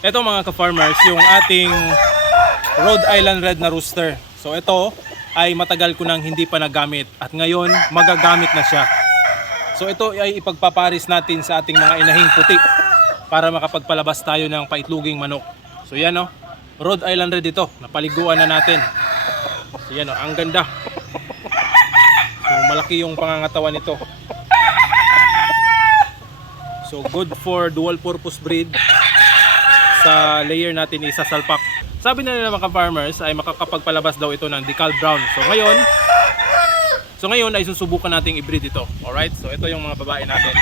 Ito mga ka-farmers, yung ating Rhode Island Red na rooster. So ito ay matagal ko nang hindi pa nagamit at ngayon magagamit na siya. So ito ay ipagpaparis natin sa ating mga inahing puti para makapagpalabas tayo ng paitluging manok. So yan o, Rhode Island Red ito, napaliguan na natin. So yan o, ang ganda. So malaki yung pangangatawan nito. So good for dual purpose breed. Sa layer natin isasalpak. Sabi na nila mga farmers ay makakapagpalabas daw ito ng decal brown. So ngayon ay susubukan nating i-breed ito. Alright? So ito yung mga babae natin.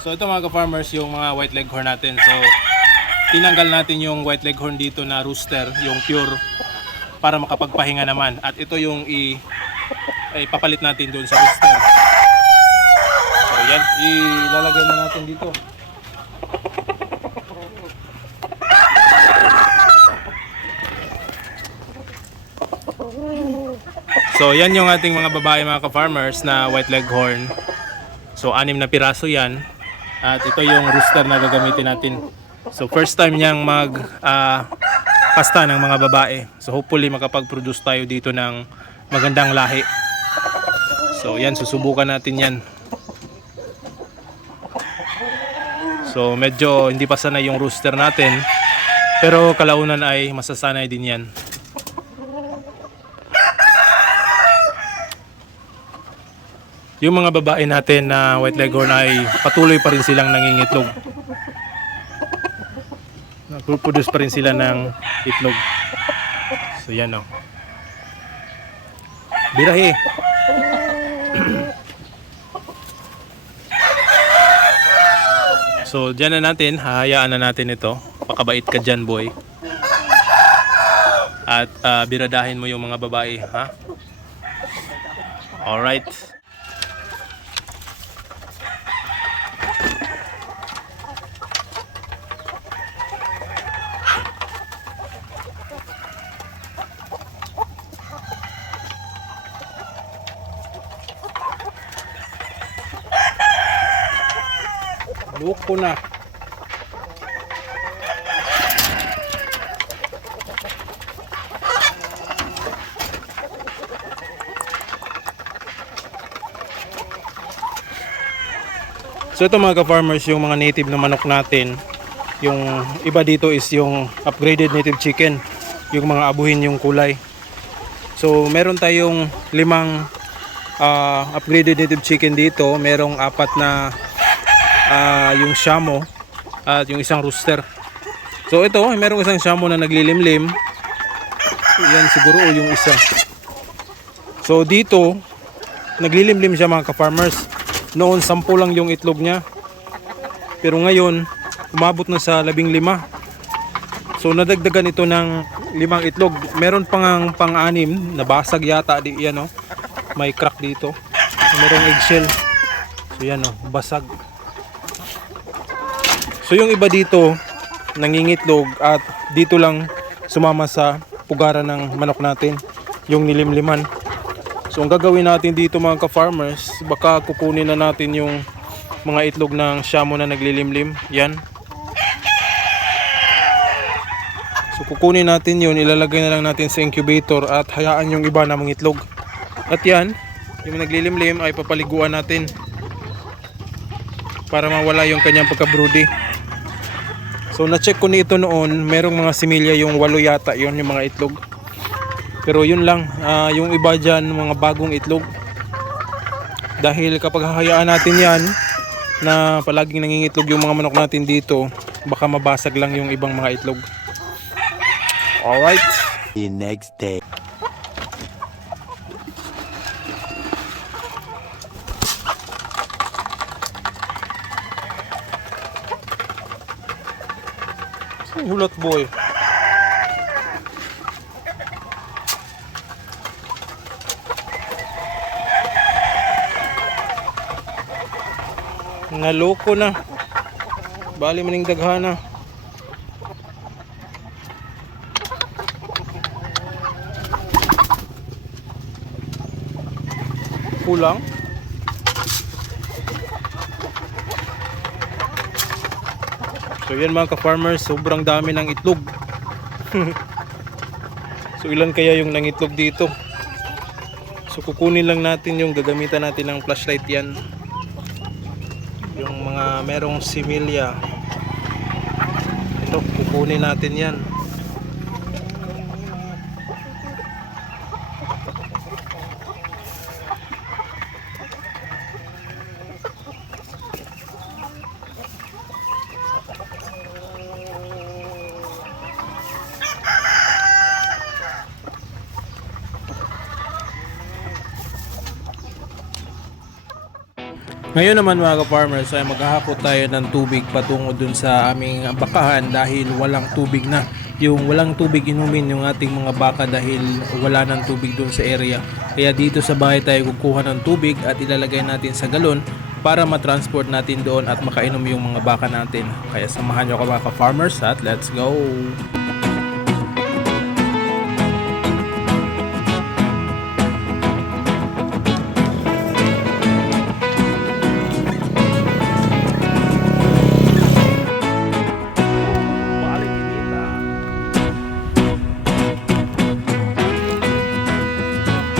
So ito mga ka-farmers yung mga white leghorn natin. So tinanggal natin yung white leghorn dito na rooster, yung pure, para makapagpahinga naman. At ito yung ipapalit natin doon sa rooster. So yan, ilalagay na natin dito. So yan yung ating mga babae mga ka-farmers na white leghorn. So 6 na piraso yan. At ito yung rooster na gagamitin natin. So first time niyang pasta ng mga babae. So hopefully makapag-produce tayo dito ng magandang lahi. So yan, susubukan natin yan. So medyo hindi pa sanay yung rooster natin, pero kalaunan ay masasanay din yan. Yung mga babae natin na white leghorn ay patuloy pa rin silang nangingitlog. Nagpo-produce pa rin sila ng itlog. So yan o. Birahe. So dyan na natin, hahayaan na natin ito. Pakabait ka dyan boy. At biradahin mo yung mga babae, ha? Alright. Loko na. So ito mga ka-farmers, yung mga native na manok natin. Yung iba dito is yung upgraded native chicken. Yung mga abuhin yung kulay. So meron tayong 5 upgraded native chicken dito. Merong 4 na yung shamo at yung isang rooster. So ito, merong isang shamo na naglilimlim. Yan siguro yung isa. So dito naglilimlim siya mga ka-farmers. Noon 10 lang yung itlog niya, pero ngayon umabot na sa 15. So nadagdagan ito ng 5 itlog. Meron pang pang-6 na basag yata di yan, oh. May crack dito. Merong eggshell. So yan, oh, basag. So yung iba dito nangingitlog at dito lang sumama sa pugaran ng manok natin, yung nilimliman. So ang gagawin natin dito mga ka-farmers, baka kukunin na natin yung mga itlog ng shamo na naglilimlim. Yan. So kukunin natin yun, ilalagay na lang natin sa incubator at hayaan yung iba na mangitlog. At yan, yung naglilimlim ay papaliguan natin para mawala yung kanyang pagka-broody. So na-check ko nito noon, merong mga similya yung 8 yata yon yung mga itlog. Pero yun lang, yung iba dyan mga bagong itlog. Dahil kapag hahayaan natin yan na palaging nangingitlog yung mga manok natin dito, baka mabasag lang yung ibang mga itlog. Alright. The next day. Hulot boy. Naloko na. Bali maning daghana. kulang. So yan mga ka-farmers, sobrang dami ng itlog. So ilan kaya yung nangitlog dito? So kukunin lang natin yung gagamitan natin ng flashlight yan. Yung mga merong similya. Ito, kukunin natin yan. Ngayon naman mga ka-farmers ay maghahakot tayo ng tubig patungo dun sa aming bakahan dahil walang tubig na. Yung walang tubig inumin yung ating mga baka dahil wala ng tubig dun sa area. Kaya dito sa bahay tayo kukuha ng tubig at ilalagay natin sa galon para matransport natin doon at makainom yung mga baka natin. Kaya samahan nyo ako mga ka-farmers at let's go!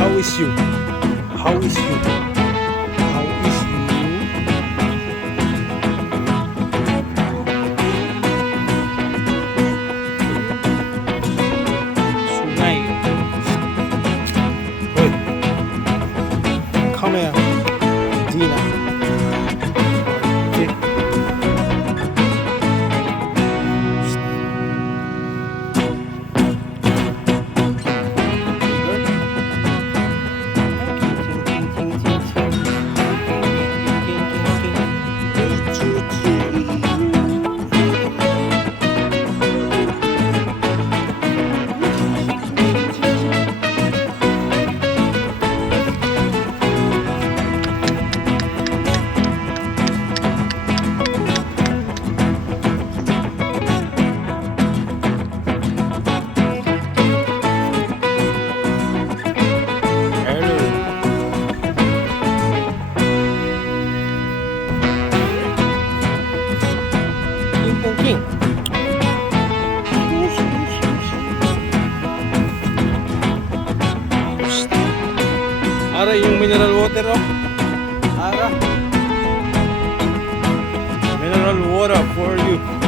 How is you? How is you? How is you? Sungai. Wait. Come here. Dina. Okay. Ara yung mineral water oh. Ara. Mineral water for you.